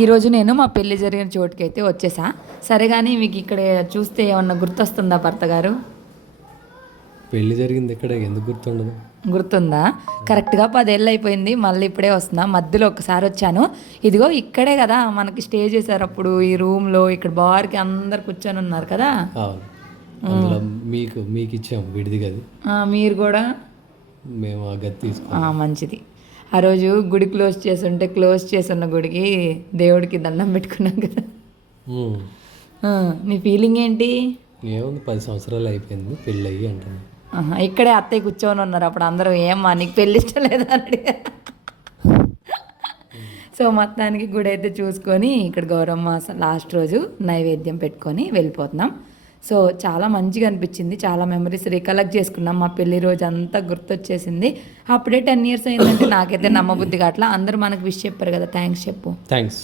ఈరోజు నేను మా పెళ్లి జరిగిన చోటుకైతే వచ్చేసా. సరే కానీ మీకు ఇక్కడ చూస్తే ఏమన్నా గుర్తొస్తుందా భర్త గారు? పెళ్లి జరిగింది ఇక్కడ, ఎందుకు గుర్తుండదు? గుర్తుందా? కరెక్ట్గా 10 ఏళ్ళు అయిపోయింది. మళ్ళీ ఇప్పుడే వస్తున్నా. మధ్యలో ఒకసారి వచ్చాను. ఇదిగో ఇక్కడే కదా మనకి స్టే చేశారు అప్పుడు, ఈ రూమ్లో. ఇక్కడ బార్కి అందరు కూర్చొని ఉన్నారు కదా. అవును, అందులో మీకు ఇచ్చాం విడిది గది. మీరు కూడా మేము ఆ గది తీసుకున్నాం. మంచిది. ఆ రోజు గుడి క్లోజ్ చేసి ఉన్న గుడికి దేవుడికి దండం పెట్టుకున్నాం కదా. నీ ఫీలింగ్ ఏంటి? ఏముంది, 10 సంవత్సరాలు అయిపోయింది పెళ్ళి అయ్యి అంటాను. ఇక్కడే అత్తయ్య కూర్చొని ఉన్నారు. అప్పుడు అందరూ ఏమ్మా నీకు పెళ్ళి ఇష్టం లేదా అని అడిగారు. సో మొత్తానికి గుడి అయితే చూసుకొని ఇక్కడ గౌరమ్మ లాస్ట్ రోజు నైవేద్యం పెట్టుకొని వెళ్ళిపోతున్నాం. సో చాలా మంచిగా అనిపించింది. చాలా మెమరీస్ రికలెక్ట్ చేసుకున్నాం. మా పెళ్లి రోజు అంతా గుర్తొచ్చేసింది. అప్పుడే 10 years అయిందంటే నాకైతే నమ్మబుద్ధి కావట్లా. అందరూ మనకు విష్ చెప్పారు కదా, థ్యాంక్స్ చెప్పు. థ్యాంక్స్.